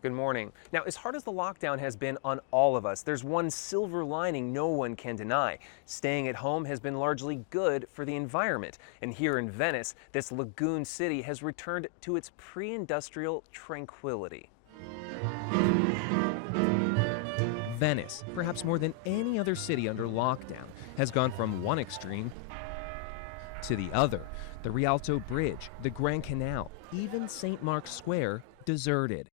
Good morning. Now, as hard as the lockdown has been on all of us, there's one silver lining no one can deny. Staying at home has been largely good for the environment. And here in Venice, this lagoon city has returned to its pre-industrial tranquility. Venice, perhaps more than any other city under lockdown, has gone from one extreme to the other. The Rialto Bridge, the Grand Canal, even St. Mark's Square deserted.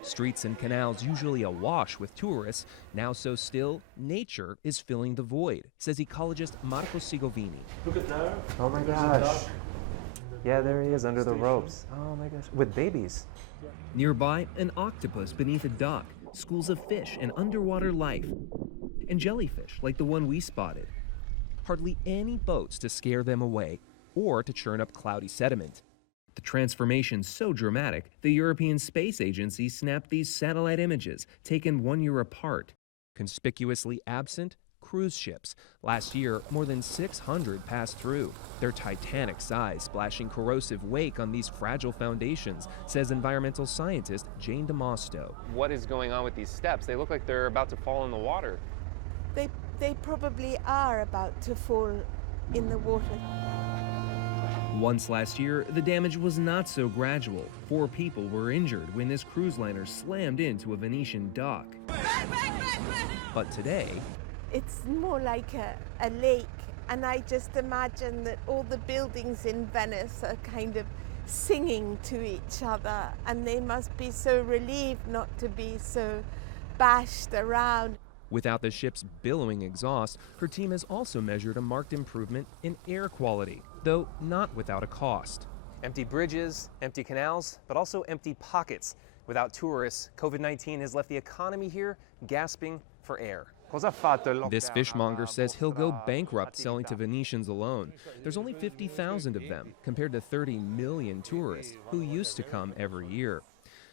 Streets and canals usually awash with tourists, now so still, nature is filling the void, says ecologist Marco Sigovini. Look at there. Oh my gosh. Yeah, there he is under the ropes. Oh my gosh, with babies. Nearby, an octopus beneath a dock, schools of fish and underwater life, and jellyfish like the one we spotted. Hardly any boats to scare them away or to churn up cloudy sediment. The transformation so dramatic, the European Space Agency snapped these satellite images, taken 1 year apart. Conspicuously absent, cruise ships. Last year, more than 600 passed through, their titanic size splashing corrosive wake on these fragile foundations, says environmental scientist Jane DeMosto. What is going on with these steps? They look like they're about to fall in the water. They probably are about to fall in the water. Once last year, the damage was not so gradual. 4 people were injured when this cruise liner slammed into a Venetian dock. But today, it's more like a lake, and I just imagine that all the buildings in Venice are kind of singing to each other, and they must be so relieved not to be so bashed around. Without the ship's billowing exhaust, her team has also measured a marked improvement in air quality, though not without a cost. Empty bridges, empty canals, but also empty pockets. Without tourists, COVID-19 has left the economy here gasping for air. This fishmonger says he'll go bankrupt selling to Venetians alone. There's only 50,000 of them, compared to 30 million tourists who used to come every year.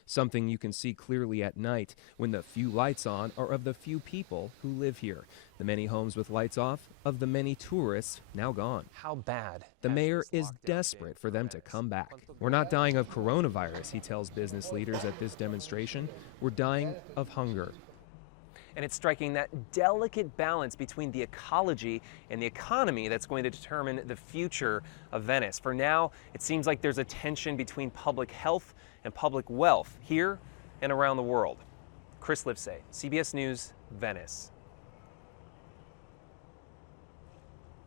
Something you can see clearly at night when the few lights on are of the few people who live here. The many homes with lights off, of the many tourists now gone. How bad? The mayor is desperate for them to come back. We're not dying of coronavirus, he tells business leaders at this demonstration. We're dying of hunger. And it's striking that delicate balance between the ecology and the economy that's going to determine the future of Venice. For now, it seems like there's a tension between public health and public wealth here and around the world. Chris Livesay, CBS News, Venice.